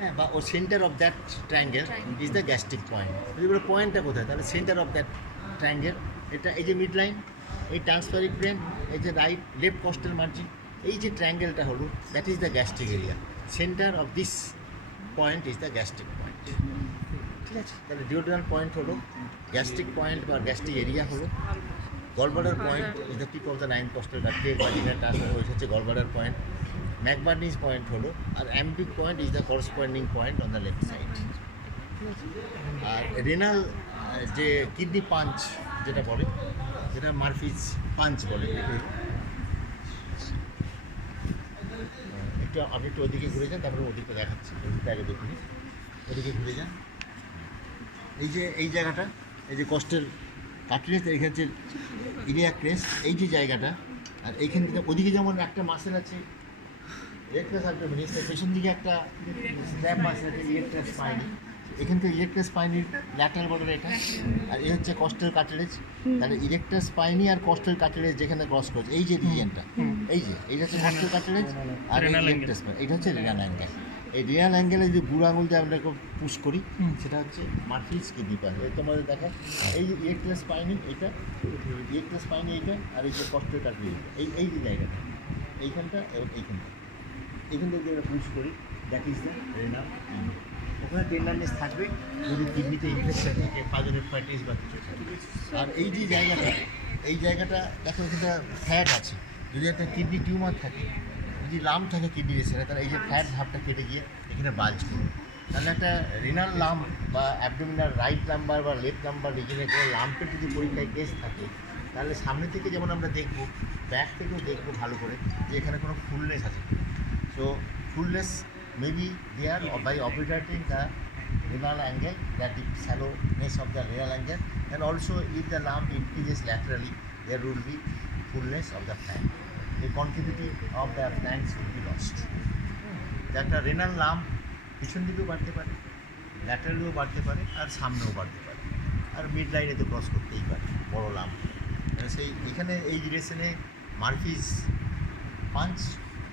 হ্যাঁ, বা ও centre of that triangle is the gastric point. এবার পয়েন্টটা কোথায়, তাহলে সেন্টার অফ দ্যাট ট্রায়াঙ্গেল এটা এই যে মিড লাইন, এই ট্রান্সফারিক প্লেন, এই যে রাইট লেফট কস্টাল মার্জিন, এই যে ট্রায়াঙ্গেলটা হলো that is the gastric area. Centre of this point is the gastric point. ঠিক আছে, তাহলে ডিওড্রাল পয়েন্ট হলো গ্যাস্ট্রিক পয়েন্ট বা গ্যাস্ট্রিক এরিয়া হলো। Gallbladder point is the tip of the 9 costal cartilage বা লিনার ট্রান্সফার, ওই হচ্ছে গলব্লাডার পয়েন্ট। ম্যাকবার্নিস পয়েন্ট হলো, আর amoebic point is the corresponding point on the left side. আর renal যে কিডনি পাঞ্চ যেটা বলে, যেটা মারফিজ পাঞ্চ বলে, একটু আপনি একটু ওদিকে ঘুরে যান, তারপরে ওদিকে দেখাচ্ছি, ওদিকে আগে দেখুন, ওদিকে ঘুরে যান। এই যে এই জায়গাটা, এই যে কস্টের কাটলেস, এখানে হচ্ছে ইলিয়াক ক্রেস্ট, এই যে জায়গাটা, আর এইখান থেকে ওদিকে যেমন একটা মাসেল আছে ইলেকট্রাস আল্টোমিনিস, পেছন দিকে একটা স্ল্যাব মাসেল আছে ইলেকট্রাস স্পাইনি, এখান থেকে ইলেকট্রাস স্পাইনির ল্যাটারাল বর্ডার এটা, আর এই হচ্ছে কস্টাল কাটলেজ। তাহলে ইলেকট্রাস স্পাইনি আর কস্টাল কাটলেজ যেখানে ক্রস করছে, এই যে রিজিয়নটা, এই যে এইটা হচ্ছে কস্টাল কাটলেজ, আর এই ইলেকট্রাস স্পাইনি, এটা হচ্ছে রেনাল অ্যাঙ্গেল। এই রেনাল অ্যাঙ্গেলে যে বুড়ো আঙুল দিয়ে আমরা পুশ করি, সেটা হচ্ছে মারফিজ কিডনি পয়েন্ট। এই তোমাদের দেখা, এই যে ইলেকট্রাস স্পাইনি এটা, ইলেকট্রাস স্পাইনি এইটা, আর এই যে কস্টাল কাটলেজ এই যে জায়গাটা, এইখানটা এবং এইখানটা, এখান থেকে আমরা পুশ করি, that is the renal angle. ওখানে টেন্ডারনেস থাকবে যদি কিডনিতে ইনফেকশন থাকে, পাজোনেফ্রাইটিস বা কিছু থাকে। আর এই যে জায়গাটা, এই জায়গাটা দেখো, এখানটা ফ্যাট আছে, যদি একটা কিডনি টিউমার থাকে, যদি লাম থাকে কিডনি রেসে, তাহলে এই যে ফ্যাট ধাপটা কেটে গিয়ে এখানে বাল্জ করবে। তাহলে একটা রেনাল লাম বা অ্যাবডোমিনাল রাইট নাম্বার বা লেফট নাম্বার রিজনে কোনো লাম্পের যদি পরীক্ষায় কেস থাকে, তাহলে সামনে থেকে যেমন আমরা দেখবো, ব্যাক থেকেও দেখবো ভালো করে যে এখানে কোনো ফুলনেস আছে। So fullness may be there by obliterating the renal angle, that is shallowness of the renal angle, and also if the lump increases laterally, there will be fullness of the flank. The concavity of the flanks will be lost. একটা renal lump পিছন দিকেও বাড়তে পারে, ল্যাটারালিও বাড়তে পারে, আর সামনেও বাড়তে পারে, আর মিড লাইনে তো ক্রস করতেই পারে বড় লাম্প। সেই এখানে এই ডিরেকশনে Murphy's punch,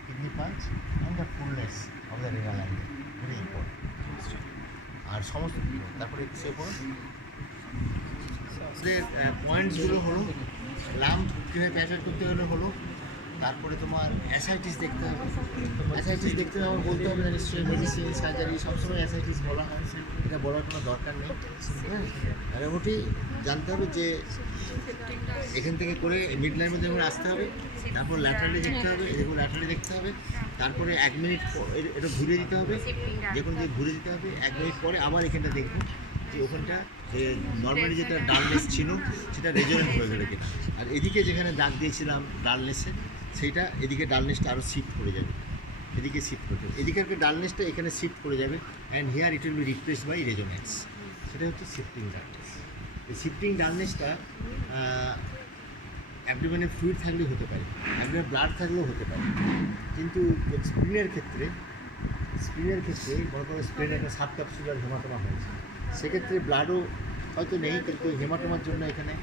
kidney punch, and the fullness of the renal angle very important. আর সমস্ত তারপরে সে পড়ো পয়েন্টসগুলো হলো লাম্প কীভাবে প্যাটার্ন করতে হলে হলো, তারপরে তোমার অ্যাসাইটিস দেখতে হবে। অ্যাসাইটিস দেখতে হবে আমার বলতে হবে না নিশ্চয়ই, মেডিসিন সার্জারি সবসময় অ্যাসাইটিস বলা হয়, এটা বলার কোনো দরকার নেই। হ্যাঁ, আর মোটামুটি জানতে হবে যে এখান থেকে করে মিড লাইনের মধ্যে যেমন আসতে হবে, তারপর ল্যাটারালি দেখতে হবে, এরকম ল্যাটারালি দেখতে হবে, তারপরে 1 মিনিট এটা ঘুরে দিতে হবে, যে কোনো দিকে ঘুরে দিতে হবে। 1 মিনিট পরে আবার এখানটা দেখবো যে ওখানটা যে নর্মালি যেটা ডালনেস ছিল সেটা রেজোনেন্ট হয়ে গেলে কিনা, আর এদিকে যেখানে দাগ দিয়েছিলাম ডালনেসে, সেইটা এদিকে ডালনেসটা আরও শিফট করে যাবে, এদিকে শিফট করতে হবে, এদিকে ডালনেসটা এখানে শিফট করে যাবে, and here it will be replaced by resonance. সেটা হচ্ছে শিফটিং ডালনেস। এই শিফটিং ডালনেসটা অ্যাবডোমেনে ফ্লুইড থাকলেও হতে পারে, অ্যাবডোমেনে ব্লাড থাকলেও হতে পারে, কিন্তু স্প্লিনের ক্ষেত্রে বড় বড় স্প্লিনে একটা সাবক্যাপসুলার হেমাটোমা হয়েছে, সেক্ষেত্রে ব্লাডও হয়তো নেই, কিন্তু হেমাটোমার জন্য এখানে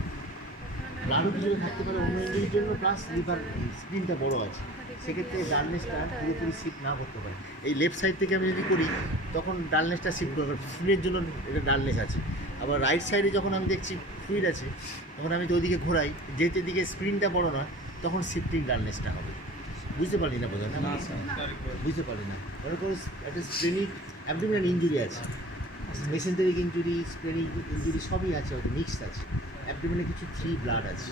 ব্লাডও কিছু থাকতে পারে অন্য ইঞ্জুরির জন্য, প্লাস লিভার স্প্লিনটা বড় আছে, সেক্ষেত্রে ডালনেসটা পুরোপুরি শিফট না করতে পারে। এই লেফট সাইড থেকে আমি যদি করি তখন ডালনেসটা শিফট করবে, ফ্লুইডের জন্য এটা ডালনেস আছে। আবার রাইট সাইডে যখন আমি দেখছি ফ্লুইড আছে, তখন আমি তো ওইদিকে ঘোরাই, যেহেতু এদিকে স্প্রিনটা বড় নয়, তখন শিফটিং ডালনেসটা হবে। বুঝতে পারলি না বোঝা, বুঝতে পারলি না, মনে করো একটা স্প্লেনিক অ্যাবডোমিনাল ইঞ্জুরি আছে, মেসেন্টারিক ইঞ্জুরি, স্প্লেনিক ইঞ্জুরি সবই আছে, হয়তো মিক্সড আছে, অ্যাবডোমিনে কিছু ফ্রি ব্লাড আছে,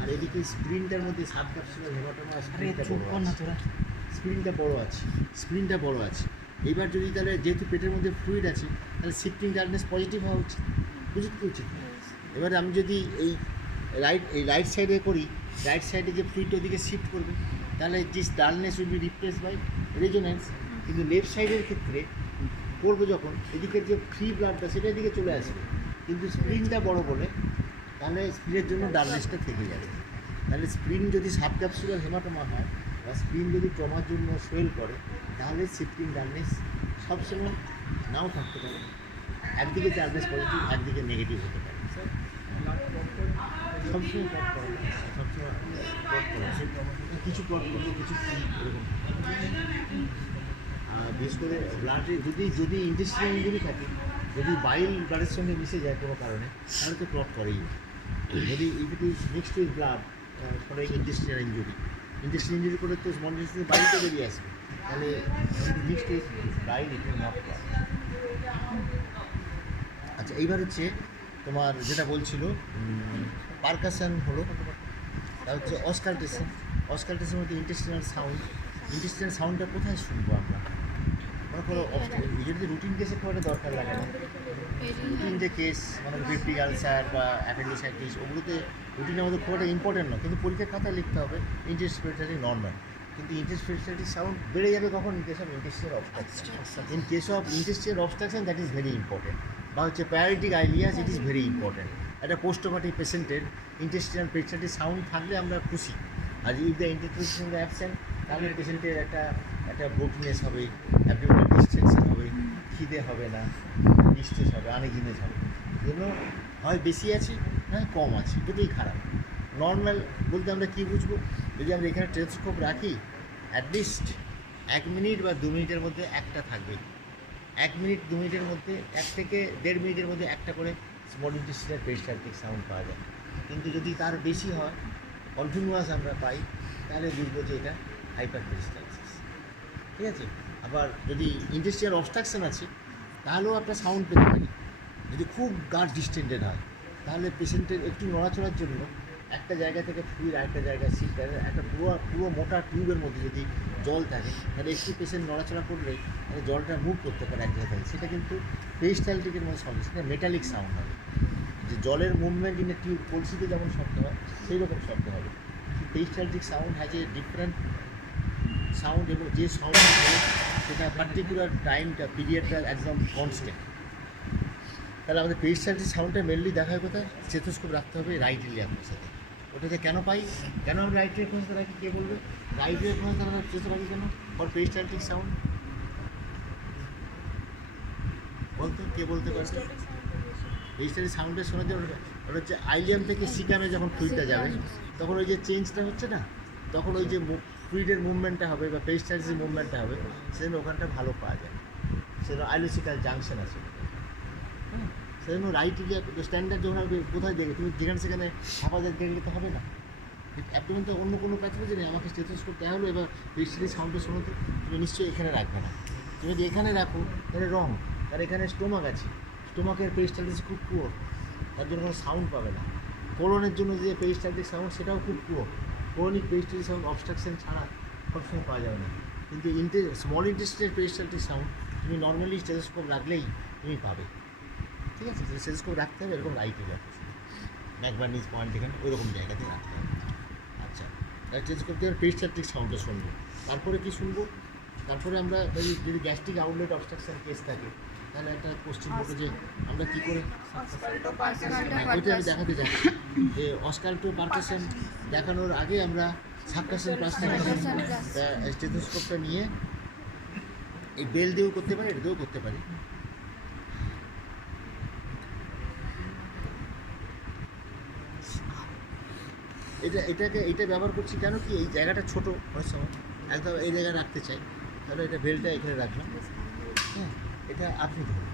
আর এদিকে স্প্রিনটার মধ্যে সাবক্যাপসুলার হেমাটোমা, স্প্রিনটা বড় আছে। এইবার যদি তাহলে যেহেতু পেটের মধ্যে ফ্লুইড আছে, তাহলে শিফটিং ডালনেস পজিটিভ হওয়া উচিত, বুঝতে উচিত। এবার আমি যদি এই রাইট সাইডে করি, রাইট সাইডে যে ফ্লুইডটা ওদিকে শিফট করবে, তাহলে this dullness will be replace by resonance. কিন্তু লেফট সাইডের ক্ষেত্রে করবো যখন, এদিকের যে ফ্রি ব্লাডটা সেটা এদিকে চলে আসবে, কিন্তু স্প্রিনটা বড় বলে, তাহলে স্প্রিনের জন্য ডালনেসটা থেকে যাবে। তাহলে স্প্রিন যদি সাবক্যাপসুলার হেমাটোমা হয় বা স্প্রিন যদি ট্রমার জন্য সোয়েল করে, তাহলে শিফটিং ডালনেস সবসময় নাও থাকতে পারে, একদিকে ডালনেস পজিটিভ, একদিকে নেগেটিভ হতে পারে। সবসময় কিছু প্লট করবো, কিছু এরকম। বিশেষ করে ব্লাডে যদি ইন্টেস্টিনাল ইঞ্জুরি থাকে, যদি বাইল ব্লাডের সঙ্গে মিশে যায় কোনো কারণে, তাহলে তো ক্লট করেই। যদি if it is mixed with blood for intestinal injury করে তো স্মল ইন্টেস্টিন বাইলটা বেরিয়ে আসবে, তাহলে mixed with bile it will not clot. আচ্ছা, এইবার হচ্ছে তোমার যেটা বলছিল পারকাশন হলো, তা হচ্ছে অসকালটেশন মধ্যে ইন্টেস্টিনাল সাউন্ডটা কোথায় শুনবো আমরা? মনে করো যদি রুটিন কেসে খুব একটা দরকার লাগে না, রুটিন যে কেস মানে পেপটিক আলসার বা অ্যাপেন্ডিসাইটিস, ওগুলোতে রুটিনের মধ্যে খুব একটা ইম্পর্টেন্ট নয়, কিন্তু পরীক্ষার খাতায় লিখতে হবে ইন্টেস্টিনাল নর্মাল, কিন্তু ইন্টেস্টিনাল সাউন্ড বেড়ে যাবে কখন? In case of intestinal obstruction. In case of intestinal obstruction that is very important, বা হচ্ছে প্যারালিটিক ileus, it is very important. একটা পোস্টোপার্টিক পেশেন্টের ইন্টেস্টিনাল পেশেন্টের সাউন্ড থাকলে আমরা খুশি, আর ইফ দ্য ইন্টেস্টিনাল অ্যাবসেন্ট তাহলে পেশেন্টের একটা ব্রোকেনেস হবে, অ্যাবডোমিনাল ডিস্টেনশন হবে, খিদে হবে না, ডিস্ট্রেস হবে, আনইজিনেস হবে। এগুলো হয় বেশি আছে নয় কম আছে, দুটোই খারাপ। নর্মাল বলতে আমরা কী বুঝবো? যদি আমরা এখানে টেলিস্কোপ রাখি, অ্যাটলিস্ট 1 মিনিট বা 2 মিনিটের মধ্যে একটা থাকবে। 1 মিনিট 2 মিনিটের মধ্যে 1 থেকে 1.5 মিনিটের মধ্যে একটা করে স্মল ইন্টেস্টিনাল পেরিস্টালটিক সাউন্ড পাওয়া যায়। কিন্তু যদি তার বেশি হয়, কন্টিনিউয়াস আমরা পাই, তাহলে বুঝবো যে এটা হাইপার পেরিস্টালসিস। ঠিক আছে? আবার যদি ইন্টেস্টিনাল অবস্ট্রাকশন আছে, তাহলেও একটা সাউন্ড পেতে পারি। যদি খুব গাঢ় ডিস্টেন্ডেড হয়, তাহলে পেশেন্টের একটু নড়াচড়ার জন্য একটা জায়গা থেকে ফ্লুইড আরেকটা জায়গায় শিফট, একটা পুরো মোটা টিউবের মধ্যে যদি জল থাকে, তাহলে একটু পেশেন্ট নড়াচড়া করলে তাহলে জলটা মুভ করতে পারে এক জায়গায়, সেটা কিন্তু পেরিস্টালটিকের মধ্যে সাউন্ড, সেটা মেটালিক সাউন্ড হবে। যে জলের মুভমেন্ট ইন এ টিউব, কলসিতে যেমন শব্দ হয় সেই রকম শব্দ হবে। Peristaltic sound has a different sound, এবং যে সাউন্ড হবে সেটা পার্টিকুলার টাইমটা, পিরিয়ডটা একদম কনস্ট্যান্ট। তাহলে আমাদের পেরিস্টালটিক সাউন্ডটা মেনলি দেখা হয় কোথায়? স্টেথোস্কোপ রাখতে হবে রাইট ইলিয়াক ফোসাতে। ওটাতে কেন পাই? কেন আমরা রাইট ইলিয়াক ফোসাতে রাখি? কে বলবে? রাইট ইলিয়াক ফোসাতে আমরা স্টেথোস্কোপ রাখি কেন? ফর পেরিস্টালটিক সাউন্ড বলতো, কে বলতে পারবে? পেরিস্টালটিক সাউন্ডের শোনা যায় ওটা হচ্ছে আইলিয়াম থেকে সিকামে যখন ফ্লুইডটা যাবে, তখন ওই যে চেঞ্জটা হচ্ছে না, তখন ওই যে ফ্লুইডের মুভমেন্টটা হবে বা পেরিস্টালটিসের মুভমেন্টটা হবে, সেজন্য ওখানটা ভালো পাওয়া যায়। সেজন্য আইলোসিক্যাল জাংশন আছে। হ্যাঁ, সেজন্য রাইট ইলিয়াক স্ট্যান্ডার্ড যখন হবে কোথায় দেখে, তুমি যেখানে সেখানে হাফাজার দেখলে তো হবে না। অ্যাবডোমেন তো অন্য কোনো প্যাথোলজি নেই, আমাকে স্টেথোস্কোপ দেওয়া হলো, এবার পেরিস্টালটিক সাউন্ডটা শোনো তো, তুমি নিশ্চয়ই এখানে রাখবে না। তুমি যদি এখানে রাখো তাহলে রং, তার এখানে স্টোমাক আছে, স্টোমাকের পেরিস্টালটিস খুব পুয়ার, তার জন্য কোনো সাউন্ড পাবে না। কোলনের জন্য যে পেরিস্টালটিক সাউন্ড সেটাও খুব poor, colonic peristaltic sound obstruction ছাড়া সবসময় পাওয়া যাবে না। কিন্তু স্মল ইন্টেস্টিনের পেরিস্টালটিক সাউন্ড তুমি নর্মালি স্টেথোস্কোপ রাখলেই তুমি পাবে। ঠিক আছে? স্টেথোস্কোপ রাখতে হবে এরকম রাইট ইলিয়াক ম্যাকবার্নিস পয়েন্ট, এখানে ওই রকম জায়গাতে রাখতে হবে। আচ্ছা, স্টেথোস্কোপ দিয়ে পেরিস্টালটিক সাউন্ডটা শুনবো। তারপরে কি শুনবো? তারপরে আমরা যদি গ্যাস্ট্রিক আউটলেট অবস্ট্রাকশন কেস থাকে, তাহলে একটা কোশ্চেন বলবো যে আমরা কী করে, ওইটা আমি দেখাতে চাই যে অসকাল্টো পারকাশন দেখানোর আগে আমরা সাবকাশন ক্লাসটা স্টেথোস্কোপটা নিয়ে এই বেল দিয়েও করতে পারি, এটা দিয়েও করতে পারি। এইটা ব্যবহার করছি কেন কি, এই জায়গাটা ছোটো অনেক সময়, একদম এই জায়গায় রাখতে চাই, তাহলে এটা বেলটা এখানে রাখলাম। হ্যাঁ, এটা আপনি ধরুন,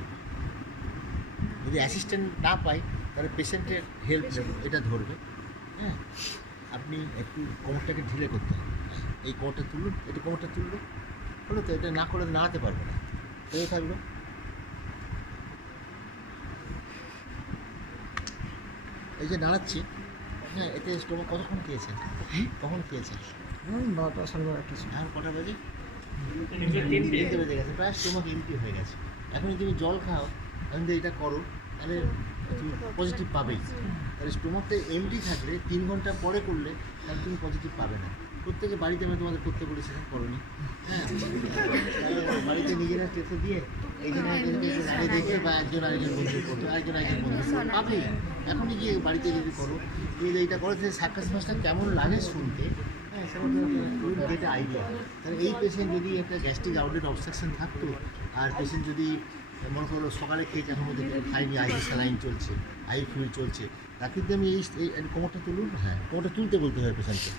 যদি অ্যাসিস্ট্যান্ট না পাই তাহলে পেশেন্টের হেল্প নেব, এটা ধরবে। হ্যাঁ, আপনি একটু কোমরটাকে ঢিলে করতে হবে, এই কোমরটা তুলুন, এটা কোমরটা তুললো, হলো তো, এটা না করে নাড়াতে পারবে না, এই থাকলো। এই যে নাড়াচ্ছি, হ্যাঁ, এতে স্টোমাক কতক্ষণ খেয়েছেন? কখন খেয়েছেন? 12টা 12:30 সময়। আর কটা বাজে? 3টে বেজে গেছে, প্রায় স্টোমাক এমটি হয়ে গেছে। এখন তুমি জল খাও, এখন যদি এটা করো, তাহলে তুমি পজিটিভ পাবেই। তাহলে স্টোমাকটা এমটি থাকলে 3 ঘন্টা পরে করলে তাহলে তুমি পজিটিভ পাবে না। প্রত্যেকে বাড়িতে আমি তোমাদের করতে বলেছিলাম, করোনি। হ্যাঁ, তাহলে বাড়িতে নিজেরা টেস্ট দিয়ে এখানে গাড়ি দেখে বা একজন আরেকজন বন্ধু করতো, একজন বন্ধু পাবেই। এখনই গিয়ে বাড়িতে যদি করো, তুমি যদি এইটা করো, যে সার্কাস মাছটা কেমন লাগে শুনতে, হ্যাঁ, সেটা যেটা আইডিয়া। তাহলে এই পেশেন্ট যদি একটা গ্যাস্ট্রিক আউটলেট অবস্ট্রাকশন থাকতো, আর পেশেন্ট যদি মনে করো সকালে খেয়েছে, এখন মধ্যে খাইনি, আইভি স্যালাইন চলছে, আই ফ্লুইড চলছে, তাকে যদি আমি এই কোমরটা তুলুন, হ্যাঁ, কোমরটা তুলতে বলতে হবে পেশেন্টকে।